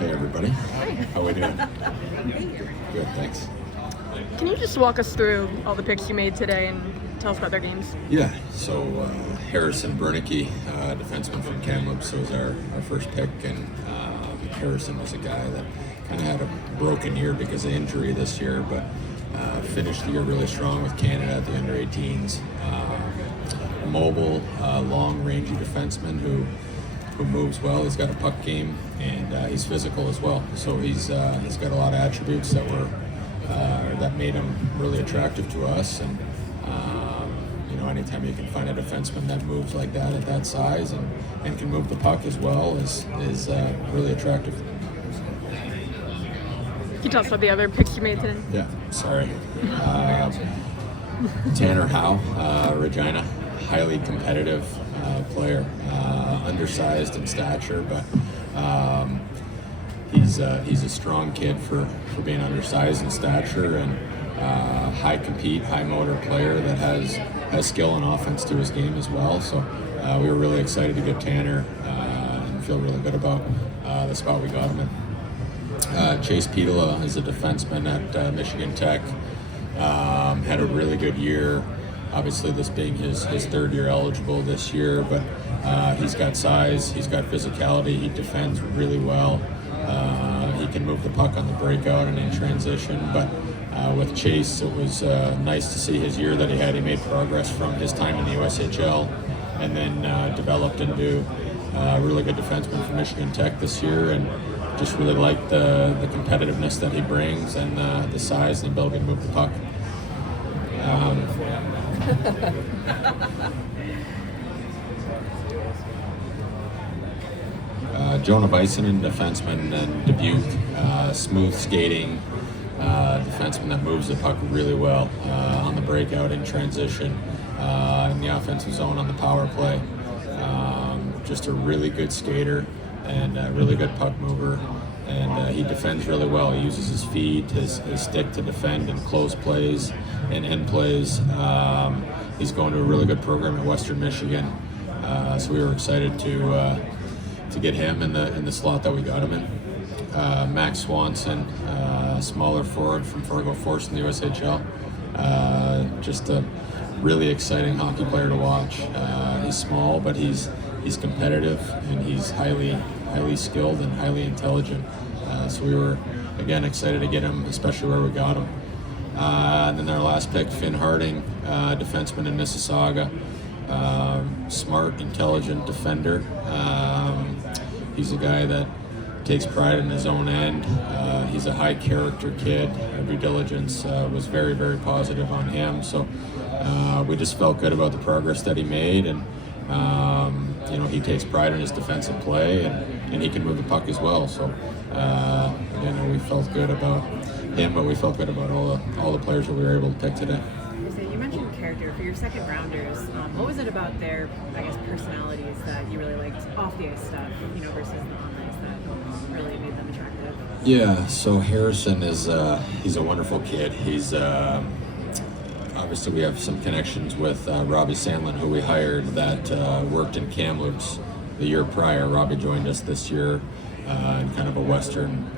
Hey everybody. How we doing? Good, thanks. Can you just walk us through all the picks you made today and tell us about their games? Yeah, so Harrison Bernicke, defenseman from Kamloops, was our first pick, and Harrison was a guy that kind of had a broken year because of injury this year, but finished the year really strong with Canada at the under-18s. Mobile, long-rangey defenseman who moves well. He's got a puck game, and he's physical as well. So he's got a lot of attributes that made him really attractive to us. And anytime you can find a defenseman that moves like that at that size and can move the puck as well is really attractive. Can you tell us about the other picks you made today? Yeah, sorry. Tanner Howe, Regina, highly competitive player, undersized in stature, but he's a strong kid for being undersized in stature, and high compete, high motor player that has skill and offense to his game as well. So we were really excited to get Tanner and feel really good about the spot we got him in. Chase Petola is a defenseman at Michigan Tech. Had a really good year. Obviously, this being his third year eligible this year, but he's got size, he's got physicality, he defends really well. He can move the puck on the breakout and in transition, but with Chase, it was nice to see his year that he had. He made progress from his time in the USHL and then developed into a really good defenseman for Michigan Tech this year, and just really liked the competitiveness that he brings and the size and the ability to move the puck. Jonah Bisonen, defenseman in Dubuque, smooth skating defenseman that moves the puck really well on the breakout, in transition, in the offensive zone on the power play. Just a really good skater and a really good puck mover, and he defends really well. He uses his feet, his stick to defend in close plays and end plays. He's going to a really good program at Western Michigan, so we were excited to get him in the slot that we got him in. Mack Swanson, smaller forward from Fargo Force in the USHL. Just a really exciting hockey player to watch. He's small, but he's competitive, and he's highly skilled and highly intelligent. So we were, again, excited to get him, especially where we got him. And then our last pick, Finn Harding, defenseman in Mississauga. Smart, intelligent defender. He's a guy that takes pride in his own end. He's a high character kid. Our due diligence was very, very positive on him. So we just felt good about the progress that he made, and he takes pride in his defensive play, and he can move the puck as well. So we felt good about him, but we felt good about all the players that we were able to pick today. You mentioned character. For your second rounders, what was it about their, personalities that you really liked off the ice stuff, versus the on ice that really made them attractive? Yeah, so Harrison he's a wonderful kid. He's obviously we have some connections with Robbie Sandlin, who we hired, that worked in Kamloops the year prior. Robbie joined us this year in kind of a Western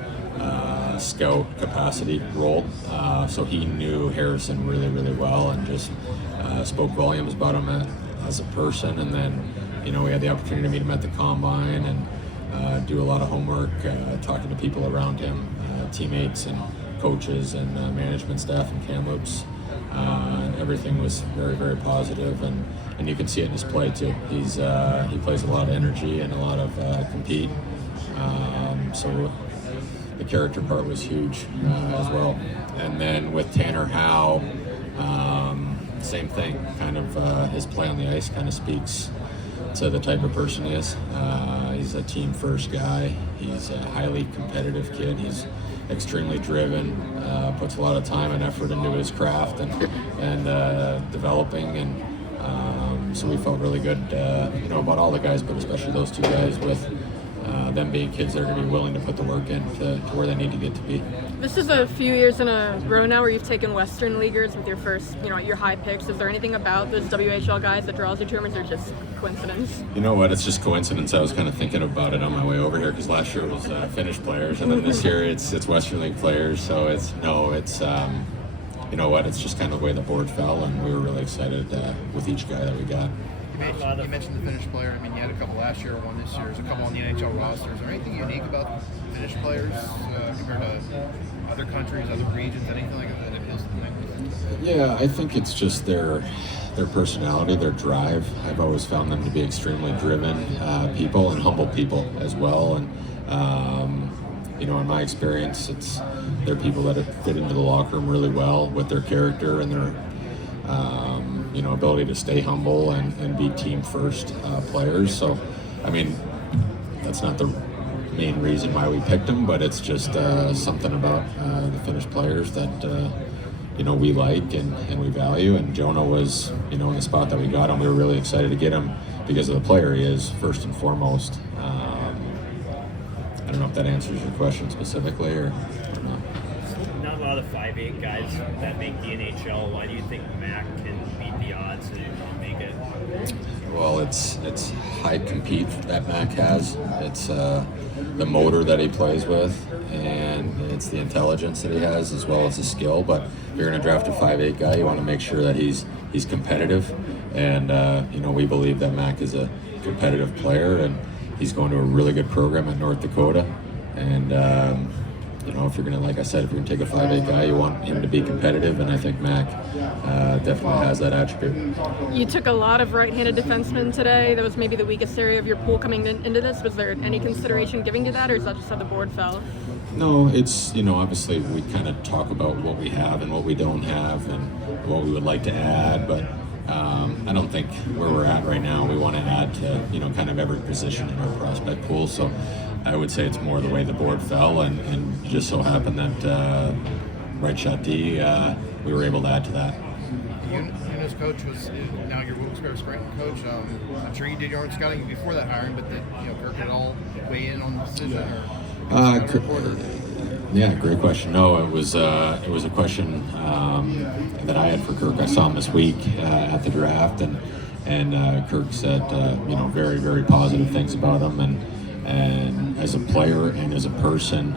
scout capacity role, so he knew Harrison really, really well, and just spoke volumes about him as a person. And then we had the opportunity to meet him at the combine and do a lot of homework, talking to people around him, teammates and coaches and management staff in Kamloops, and everything was very, very positive, and you can see it in his play too. He plays a lot of energy and a lot of compete, so the character part was huge as well. And then with Tanner Howe, same thing. Kind of his play on the ice kind of speaks to the type of person he is. He's a team first guy. He's a highly competitive kid. He's extremely driven, puts a lot of time and effort into his craft and developing, and so we felt really good about all the guys, but especially those two guys with them being kids that are going to be willing to put the work in to where they need to get to be. This is a few years in a row now where you've taken Western Leaguers with your first, your high picks. Is there anything about those WHL guys that draws you to them, or is it just coincidence? You know what? It's just coincidence. I was kind of thinking about it on my way over here because last year it was Finnish players, and then this year it's Western League players. So it's you know what? It's just kind of the way the board fell, and we were really excited with each guy that we got. You mentioned the Finnish player. I mean, you had a couple last year, one this year. There's a couple on the NHL roster. Is there anything unique about Finnish players compared to other countries, other regions, anything like that appeals to the Nick? Yeah, I think it's just their personality, their drive. I've always found them to be extremely driven people and humble people as well. And in my experience, they're people that have fit into the locker room really well with their character and their ability to stay humble and be team first players. So, I mean, that's not the main reason why we picked them, but it's just something about the Finnish players that we like and we value. And Jonah was in the spot that we got him. We were really excited to get him because of the player he is first and foremost. I don't know if that answers your question specifically or not. Not a lot of 5'8" guys that make the NHL. Why do you think Mack can beat the odds and make it? Well, it's high compete that Mack has. It's the motor that he plays with, and it's the intelligence that he has as well as the skill. But if you're going to draft a 5'8" guy, you want to make sure that he's competitive, and we believe that Mack is a competitive player, and he's going to a really good program at North Dakota, and if you're going to, like I said, if you're going to take a 5'8" guy, you want him to be competitive, and I think Mack definitely has that attribute. You took a lot of right-handed defensemen today. That was maybe the weakest area of your pool coming into this. Was there any consideration giving to that, or is that just how the board fell? No, it's, obviously we kind of talk about what we have and what we don't have and what we would like to add, but I don't think where we're at right now, we want to add to, kind of every position in our prospect pool. So I would say it's more the way the board fell, and just so happened that right shot D, we were able to add to that. Una's coach was now your Wilkes-Barre Scranton coach. I'm sure you did your own scouting before that hiring, but did Kirk at all weigh in on the decision? Yeah, great question. No, it was a question that I had for Kirk. I saw him this week at the draft, and Kirk said very, very positive things about him and as a player and as a person.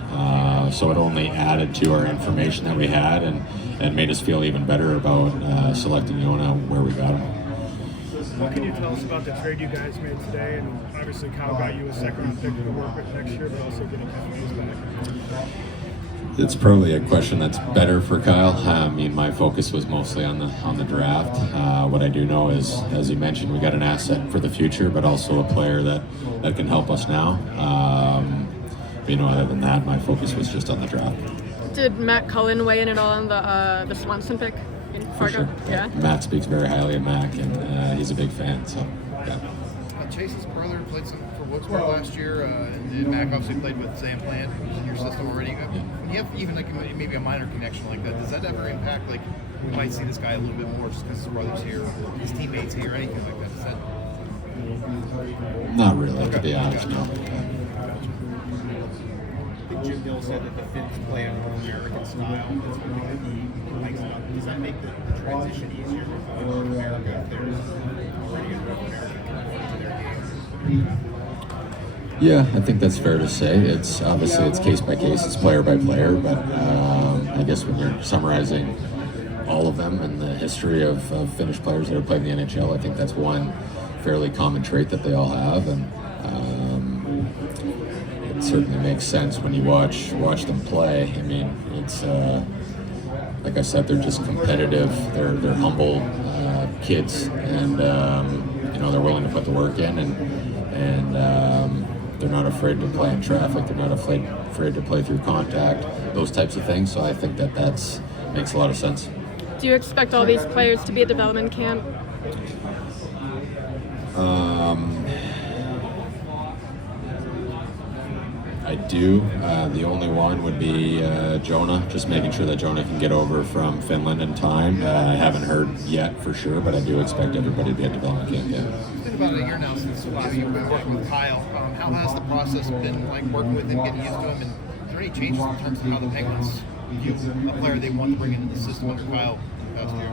So it only added to our information that we had and made us feel even better about selecting Yona where we got him. What can you tell us about the trade you guys made today? And obviously Kyle got you a second-round pick to work with next year, but also getting Kyle back. It's probably a question that's better for Kyle. I mean, my focus was mostly on the draft. What I do know is, as you mentioned, we got an asset for the future, but also a player that can help us now. Other than that, my focus was just on the draft. Did Matt Cullen weigh in at all on the Swanson pick in Fargo? Sure. Yeah. Matt speaks very highly of Mack, and he's a big fan. So, yeah. Chase's brother played some for Wilkes-Barre last year, and Mack obviously played with Sam Plant, who's in your system already. When you have even maybe a minor connection like that, does that ever impact, we might see this guy a little bit more just because his brother's here, or his teammates here, or anything like that? Is that... Not really, to be honest, no. I think Jim Hill said that the Finns play a more American style. That's something that he likes about it. Does that make the transition easier with North America if there's already a North American component to their game? Yeah, I think that's fair to say. It's obviously it's case by case, it's player by player, but I guess when you're summarizing all of them and the history of Finnish players that have played in the NHL, I think that's one fairly common trait that they all have, and it certainly makes sense when you watch them play. I mean, it's like I said, they're just competitive. They're humble kids, and they're willing to put the work in, and they're not afraid to play in traffic. They're not afraid to play through contact. Those types of things. So I think that makes a lot of sense. Do you expect all these players to be at development camp? I do. The only one would be Jonah, just making sure that Jonah can get over from Finland in time. I haven't heard yet for sure, but I do expect everybody to be at development camp, yeah. about a year now since you've been working with Kyle. How has the process been like working with him, getting used to him, and is there any changes in terms of how the Penguins view a player they want to bring into the system under Kyle in the past year?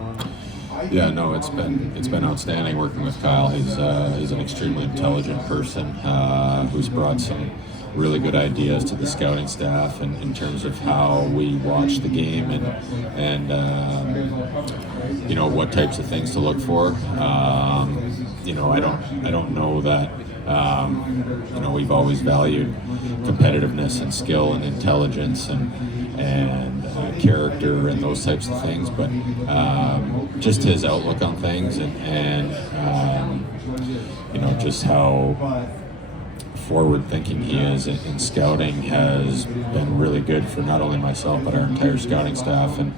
Yeah, no, it's been outstanding working with Kyle. He's an extremely intelligent person who's brought some really good ideas to the scouting staff in terms of how we watch the game and you know, what types of things to look for. You know, I don't know that you know, we've always valued competitiveness and skill and intelligence and character and those types of things, but just his outlook on things and you know, just how forward thinking he is in scouting has been really good for not only myself but our entire scouting staff, and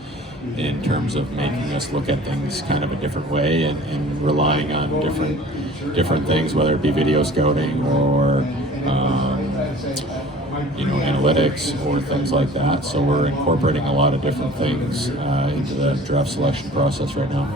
in terms of making us look at things kind of a different way and relying on different things, whether it be video scouting or you know, analytics or things like that. So we're incorporating a lot of different things into the draft selection process right now.